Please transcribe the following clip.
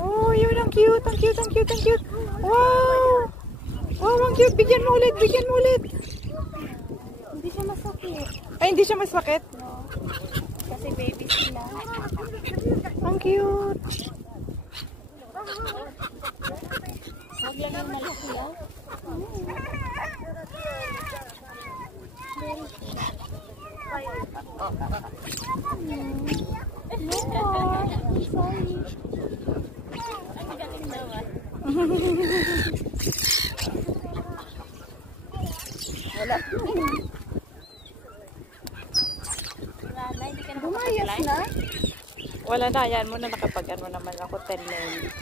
Oh, yun ang cute, ang cute, ang cute, ang cute. Wow! Wow, ang cute. Bigyan mo ulit, bigyan mo ulit. Hindi siya masakit. Ay, hindi siya masakit? No. Kasi baby sila. Ang cute. Huwag lang yung malaki ah. Ang galing naman. Wala. Hindi ka na Bumayas na? Wala na, yan mo na nakapag ano naman ako 10 minutes.